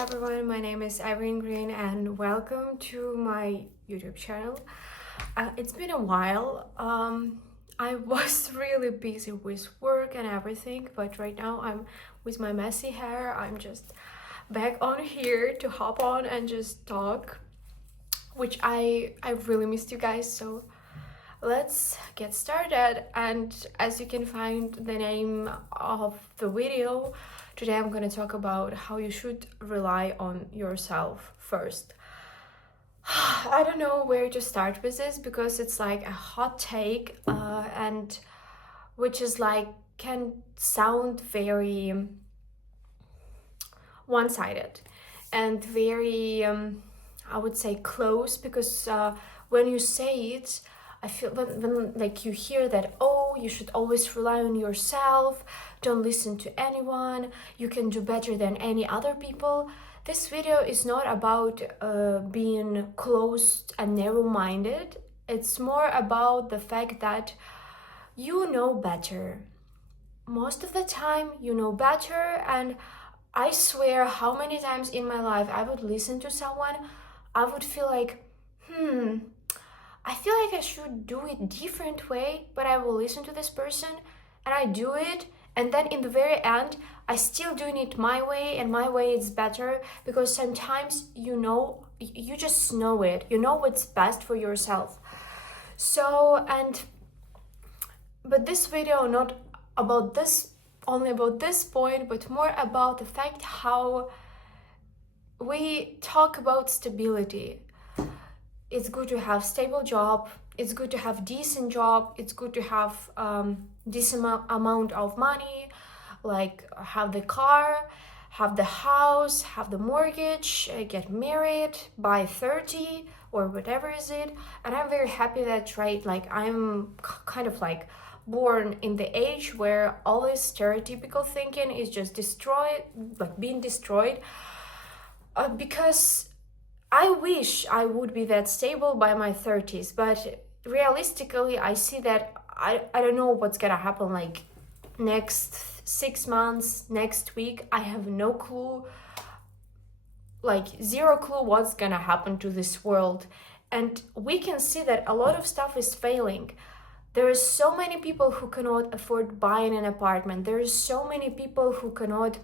everyone, my name is Irene Green and welcome to my YouTube channel. It's been a while. I was really busy with work and everything, but right now I'm with my messy hair. I'm just back on here to hop on and just talk, which I really missed you guys, so let's get started. And as you can find the name of the video, today I'm going to talk about how you should rely on yourself first. I don't know where to start with this because it's like a hot take, and which is like can sound very one-sided and very I would say close, because when you say it, I feel when like you hear that, oh, you should always rely on yourself, don't listen to anyone, you can do better than any other people. This video is not about being closed and narrow-minded. It's more about the fact that you know better. Most of the time you know better, and I swear how many times in my life I would listen to someone, I would feel like, I feel like I should do it different way, but I will listen to this person and I do it, and then in the very end I still doing it my way, and my way is better, because sometimes you just know it, you know what's best for yourself. But this video not about this, only about this point, but more about the fact how we talk about stability. It's good to have stable job, it's good to have decent job, it's good to have decent amount of money, like have the car, have the house, have the mortgage, get married by 30 or whatever is it. And I'm very happy that, right, like I'm kind of like born in the age where all this stereotypical thinking is just destroyed, like being destroyed, because I wish I would be that stable by my 30s, but realistically I see that I don't know what's gonna happen like next 6 months, next week. I have no clue, like zero clue what's gonna happen to this world. And we can see that a lot of stuff is failing. There are so many people who cannot afford buying an apartment. There are so many people who cannot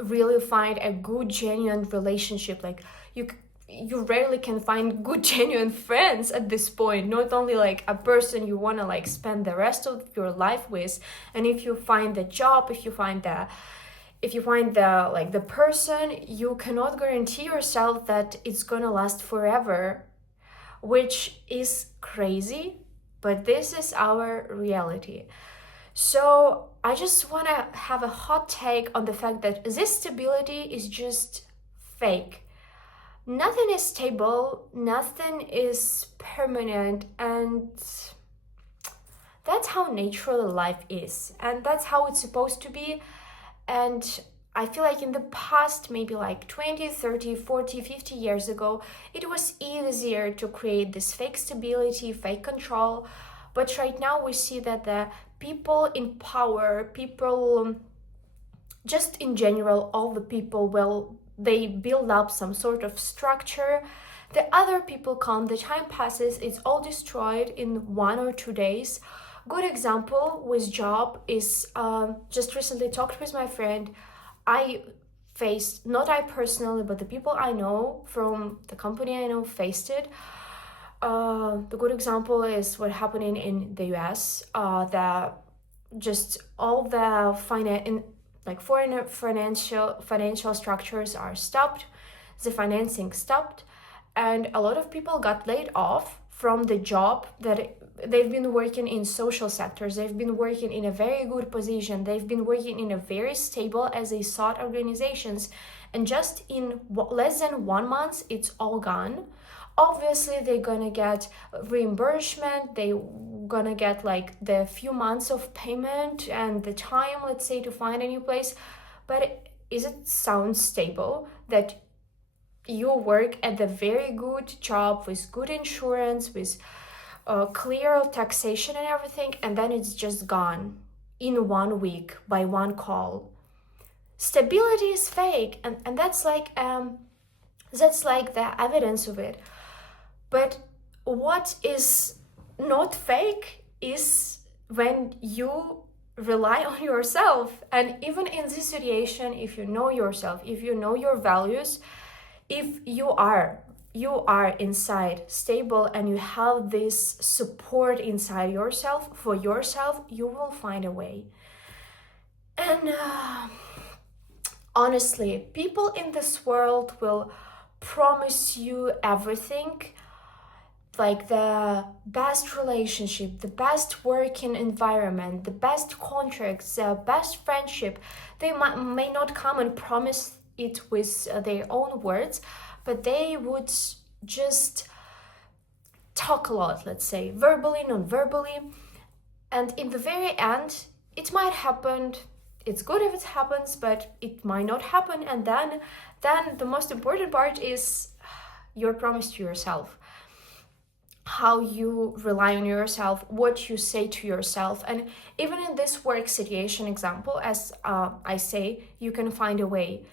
really find a good genuine relationship. Like you rarely can find good genuine friends at this point, not only like a person you want to like spend the rest of your life with. And if you find the job, if you find the like the person, you cannot guarantee yourself that it's gonna last forever, which is crazy, but this is our reality. So I just want to have a hot take on the fact that this stability is just fake. Nothing is stable, nothing is permanent, and that's how natural life is, and that's how it's supposed to be. And I feel like in the past, maybe like 20, 30, 40, 50 years ago, it was easier to create this fake stability, fake control. But right now we see that the people in power, people just in general, all the people, well, they build up some sort of structure. The other people come, the time passes, it's all destroyed in 1 or 2 days. Good example with job is just recently talked with my friend. I faced, not I personally, but the people I know from the company I know faced it. The good example is what happening in the US. Just all the foreign financial structures are stopped, the financing stopped, and a lot of people got laid off from the job that they've been working in social sectors. They've been working in a very good position. They've been working in a very stable, as they sought organizations, and just in less than 1 month, it's all gone. Obviously, they're gonna get reimbursement, they're gonna get like the few months of payment and the time, let's say, to find a new place. But is it sound stable that you work at the very good job with good insurance, with clear taxation and everything, and then it's just gone in 1 week by one call? stability is fake, and that's like the evidence of it. But what is not fake is when you rely on yourself. And even in this situation, if you know yourself, if you know your values, if you are inside stable and you have this support inside yourself for yourself, you will find a way. And honestly, people in this world will promise you everything, like the best relationship, the best working environment, the best contracts, the best friendship. They may not come and promise it with their own words, but they would just talk a lot, let's say, verbally, non-verbally. And in the very end, it might happen. It's good if it happens, but it might not happen. And then the most important part is your promise to yourself. How you rely on yourself, what you say to yourself. And even in this work situation example, as I say, you can find a way.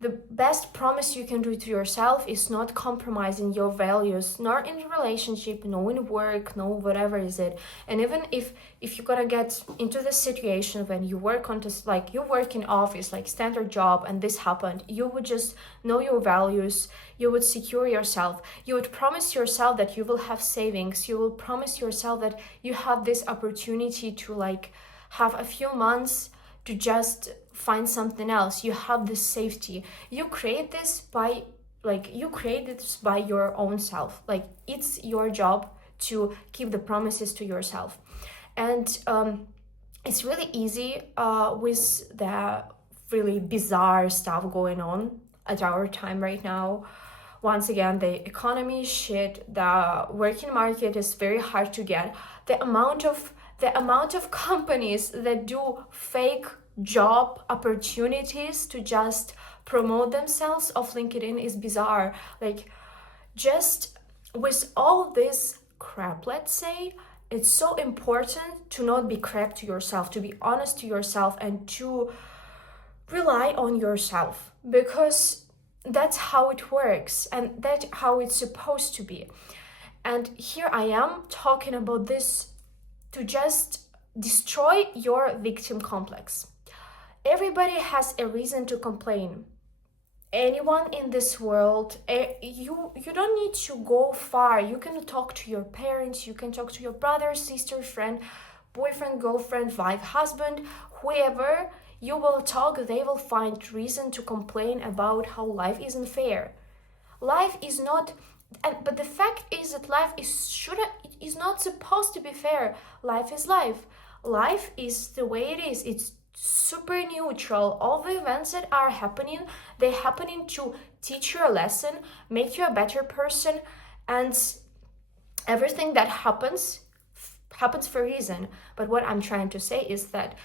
The best promise you can do to yourself is not compromising your values, nor in a relationship, no in work, no whatever is it. And even if you're gonna get into this situation when you work on this, like you work in office, like standard job, and this happened, you would just know your values, you would secure yourself, you would promise yourself that you will have savings, you will promise yourself that you have this opportunity to like have a few months to just find something else. You have this safety. You create this by your own self. Like it's your job to keep the promises to yourself. And it's really easy with the really bizarre stuff going on at our time right now. Once again, the economy is shit, the working market is very hard to get. The amount of companies that do fake job opportunities to just promote themselves off LinkedIn is bizarre. Like, just with all this crap, let's say, it's so important to not be crap to yourself, to be honest to yourself, and to rely on yourself, because that's how it works and that's how it's supposed to be. And here I am talking about this to just destroy your victim complex. Everybody has a reason to complain. Anyone in this world, you don't need to go far. You can talk to your parents, you can talk to your brother, sister, friend, boyfriend, girlfriend, wife, husband, whoever you will talk, they will find reason to complain about how life isn't fair. Life is not, but the fact is that life is not supposed to be fair. Life is life. Life is the way it is. It's super neutral. All the events that are happening, they're happening to teach you a lesson, make you a better person, and everything that happens for a reason. But what I'm trying to say is that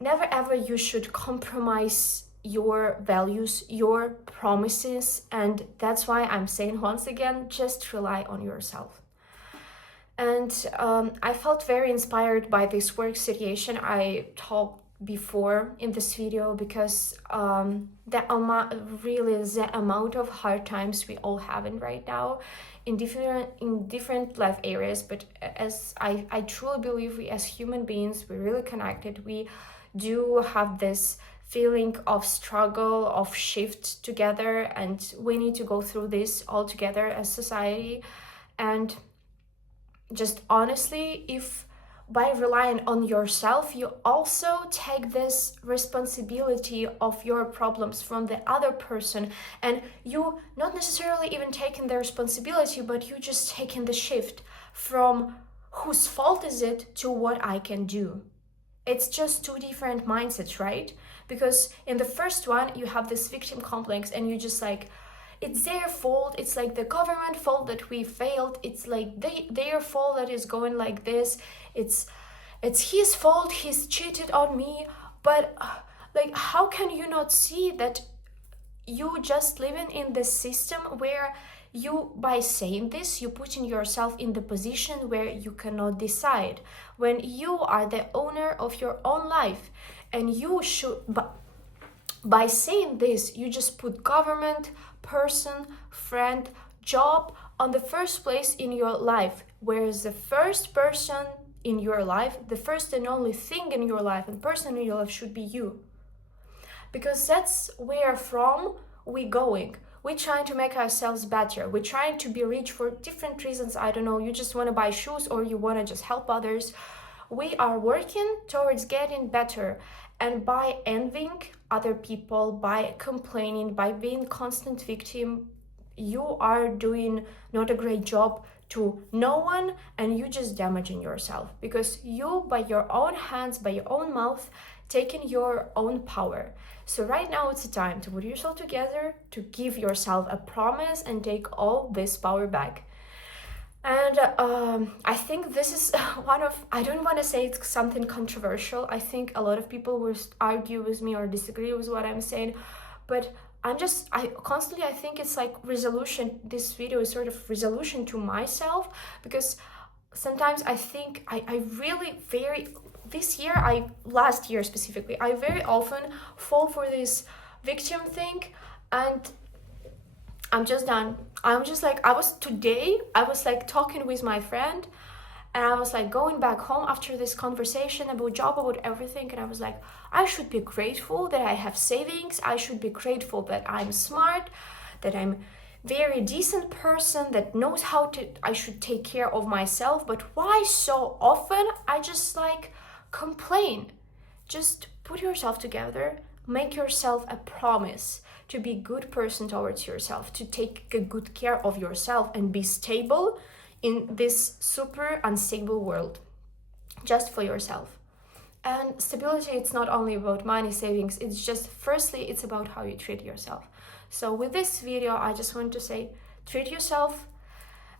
never ever you should compromise your values, your promises, and that's why I'm saying once again, just rely on yourself. And I felt very inspired by this work situation I talked before in this video, because the amount of hard times we all have in right now in different life areas, but as I truly believe, we as human beings, we're really connected. We do have this feeling of struggle, of shift together, and we need to go through this all together as society. And just honestly, if by relying on yourself, you also take this responsibility of your problems from the other person, and you not necessarily even taking the responsibility, but you just taking the shift from whose fault is it to what I can do. It's just two different mindsets, right? Because in the first one, you have this victim complex and you just like, it's their fault. It's like the government fault that we failed. It's like their fault that is going like this. It's his fault. He's cheated on me. But like, how can you not see that you just living in this system where you, by saying this, you putting yourself in the position where you cannot decide, when you are the owner of your own life, and you should, By saying this, you just put government, person, friend, job on the first place in your life, whereas the first person in your life, the first and only thing in your life and person in your life should be you. Because that's where from we going. We're trying to make ourselves better. We're trying to be rich for different reasons. I don't know, you just want to buy shoes or you want to just help others. We are working towards getting better. And by envying other people, by complaining, by being constant victim, you are doing not a great job to no one, and you just damaging yourself, because you, by your own hands, by your own mouth, taking your own power. So right now it's the time to put yourself together, to give yourself a promise and take all this power back. And I think this is one of, I don't want to say it's something controversial. I think a lot of people will argue with me or disagree with what I'm saying, but I think it's like resolution. This video is sort of resolution to myself, because sometimes I think I really last year specifically, I very often fall for this victim thing, and I'm just done. I was like talking with my friend, and I was like going back home after this conversation about job, about everything, and I was like, I should be grateful that I have savings. I should be grateful that I'm smart, that I'm very decent person that knows I should take care of myself. But why so often I just like complain? Just put yourself together, make yourself a promise to be a good person towards yourself, to take a good care of yourself and be stable in this super unstable world, just for yourself. And stability, it's not only about money, savings, it's just, firstly, it's about how you treat yourself. So with this video, I just want to say, treat yourself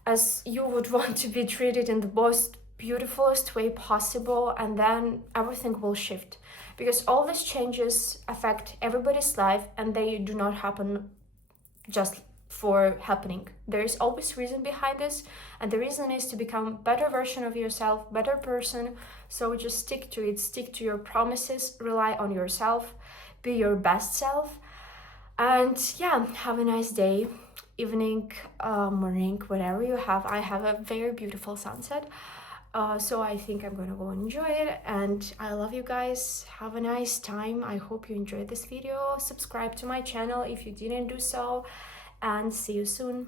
as you would want to be treated in the most beautifulest way possible, and then everything will shift. Because all these changes affect everybody's life, and they do not happen just for happening. There is always reason behind this, and the reason is to become a better version of yourself, better person. So just stick to it, stick to your promises, rely on yourself, be your best self. And yeah, have a nice day, evening, morning, whatever you have. I have a very beautiful sunset, so I think I'm gonna go and enjoy it. And I love you guys. Have a nice time. I hope you enjoyed this video. Subscribe to my channel if you didn't do so, and see you soon.